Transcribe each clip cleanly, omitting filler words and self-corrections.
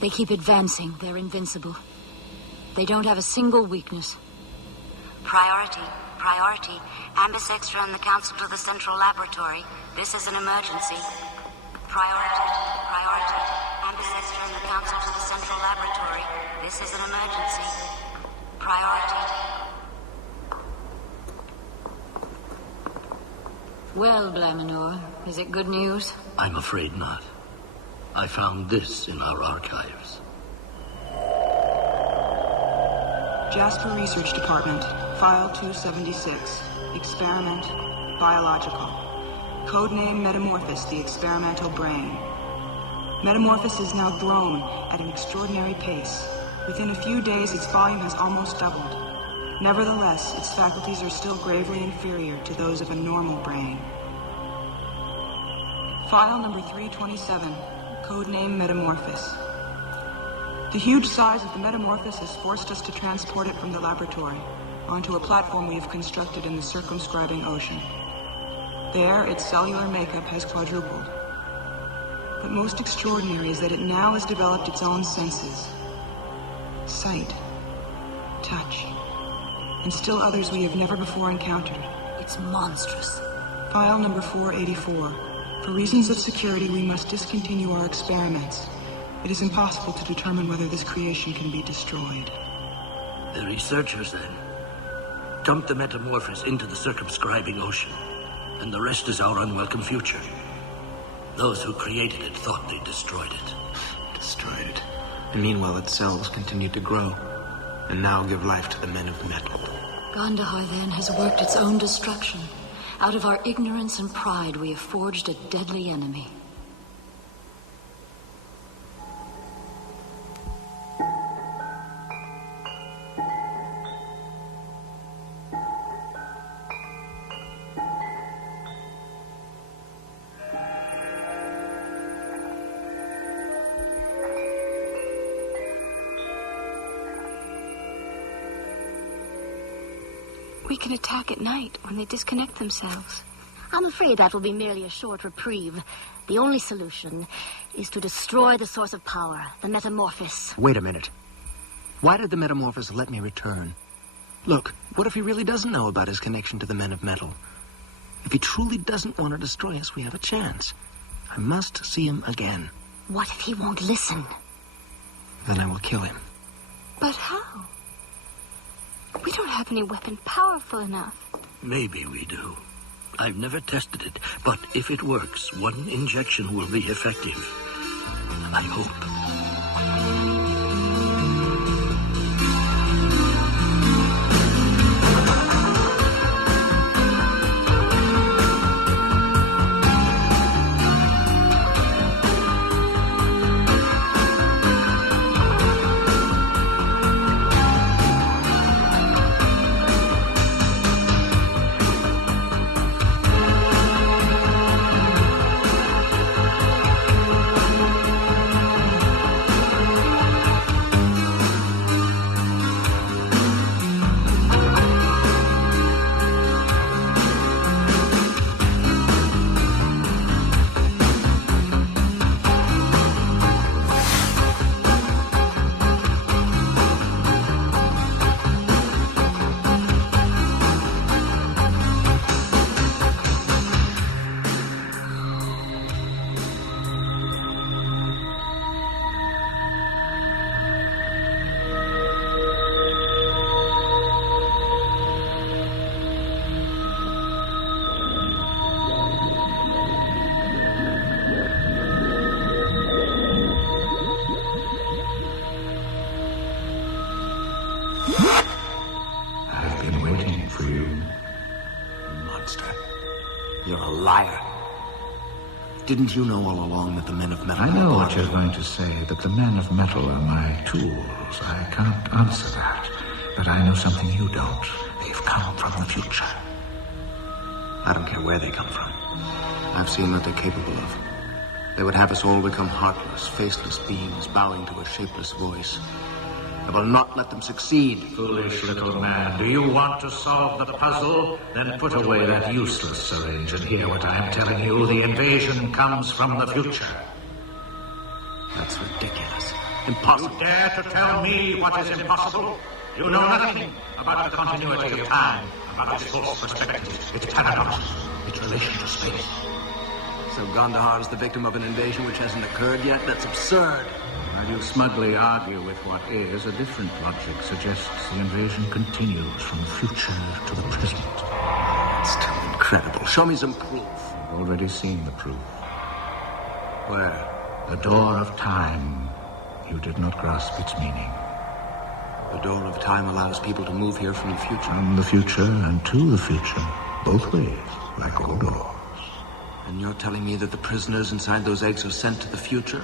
They keep advancing. They're invincible. They don't have a single weakness. Priority. Ambus Extra and the Council to the Central Laboratory. This is an emergency. Priority. Ambus Extra and the Council to the Central Laboratory. This is an emergency. Priority. Well, Blaminor, is it good news? I'm afraid not. I found this in our archives. Jasper Research Department, File 276, Experiment, Biological. Codename Metamorphosis, the experimental brain. Metamorphosis is now grown at an extraordinary pace. Within a few days, its volume has almost doubled. Nevertheless, its faculties are still gravely inferior to those of a normal brain. File number 327, codename Metamorphosis. The huge size of the Metamorphosis has forced us to transport it from the laboratory onto a platform we have constructed in the circumscribing ocean. There, its cellular makeup has quadrupled. But most extraordinary is that it now has developed its own senses. Sight, touch, and still others we have never before encountered. It's monstrous. File number 484. For reasons of security, we must discontinue our experiments. It is impossible to determine whether this creation can be destroyed. The researchers, then, dumped the Metamorphosis into the circumscribing ocean, and the rest is our unwelcome future. Those who created it thought they destroyed it. Destroyed it. And meanwhile, its cells continued to grow, and now give life to the men of metal. Gandahar, then, has worked its own destruction. Out of our ignorance and pride, we have forged a deadly enemy. We can attack at night when they disconnect themselves. I'm afraid that will be merely a short reprieve. The only solution is to destroy the source of power, the Metamorphosis. Wait a minute. Why did the Metamorphosis let me return? Look, what if he really doesn't know about his connection to the men of metal? If he truly doesn't want to destroy us, we have a chance. I must see him again. What if he won't listen? Then I will kill him. But how? We don't have any weapon powerful enough. Maybe we do. I've never tested it, but if it works, one injection will be effective. I hope. I've been waiting for you, monster. You're a liar. Didn't you know all along that the men of metal... I know what you're going to say, that the men of metal are my tools. I can't answer that. But I know something you don't. They've come from the future. I don't care where they come from. I've seen what they're capable of. They would have us all become heartless, faceless beings, bowing to a shapeless voice. I will not let them succeed. Foolish little man, do you want to solve the puzzle? Then put away that useless syringe and hear what I am telling you. The invasion comes from the future. That's ridiculous. Impossible. You dare to tell me what is impossible? You know nothing about the continuity of time, about its false perspective, its paradoxes, its relation to space. So Gandahar is the victim of an invasion which hasn't occurred yet? That's absurd. While you smugly argue with what is, a different logic suggests the invasion continues from the future to the present. It's too incredible. Show me some proof. I've already seen the proof. Where? The door of time. You did not grasp its meaning. The door of time allows people to move here from the future. From the future and to the future. Both ways, like all doors. And you're telling me that the prisoners inside those eggs are sent to the future?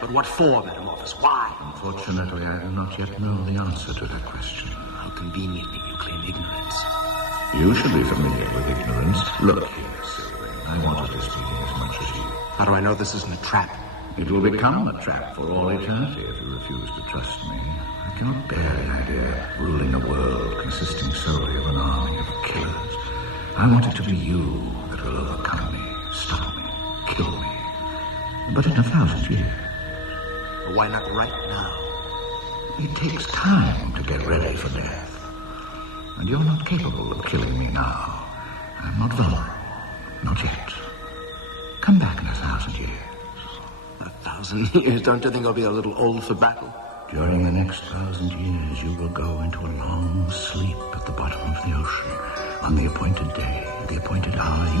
But what for, Metamorphosis? Why? Unfortunately, I do not yet know the answer to that question. How conveniently you claim ignorance. You should be familiar with ignorance. Look here, Sylvain. I wanted this meeting as much as you. How do I know this isn't a trap? It will become a trap for all eternity if you refuse to trust me. I cannot bear the idea of ruling a world consisting solely of an army of killers. I want it to be you that will overcome me, stop me, kill me. But in 1,000 years. Why not right now? It takes time to get ready for death. And you're not capable of killing me now. I'm not vulnerable. Not yet. Come back in 1,000 years. 1,000 years? Don't you think I'll be a little old for battle? During the next 1,000 years, you will go into a long sleep at the bottom of the ocean. On the appointed day, the appointed hour, you